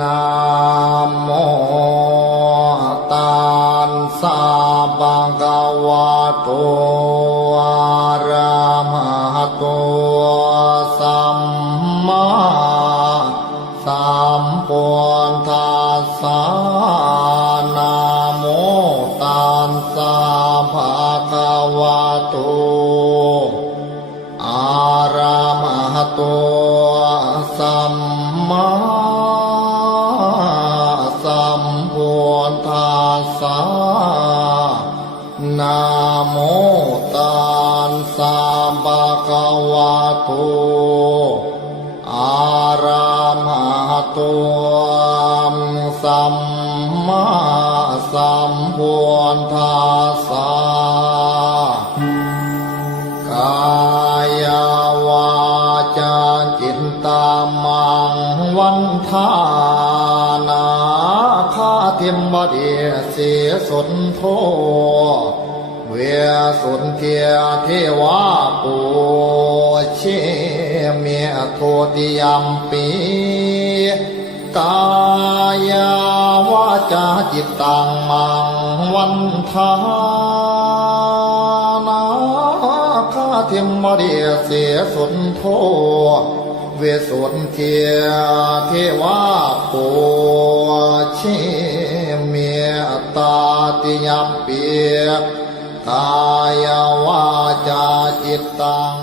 นะโมตัสสะภะคะวะโตอะระหะโตสัมมาสัมพุทธัสสะนะโมตัสสะภะคะวะโตอาระมหะโตสัมมา นะโมตัสสะภะคะวะโตอาระมหะโตสัมมาสัมพุทธัสสะกายวาจาจิตตามังวันทานา ทียมบดีเสียสนโทเวสุนเทียเทวาปูเชเมียโทติยมปีกายาวาจาจิตตังมังวันทานาคาเทียมมาเดียเสียสุนโทเวสุนเทียเทวาปู ชเมีตาติยมเปียกายวาจาจิตตัง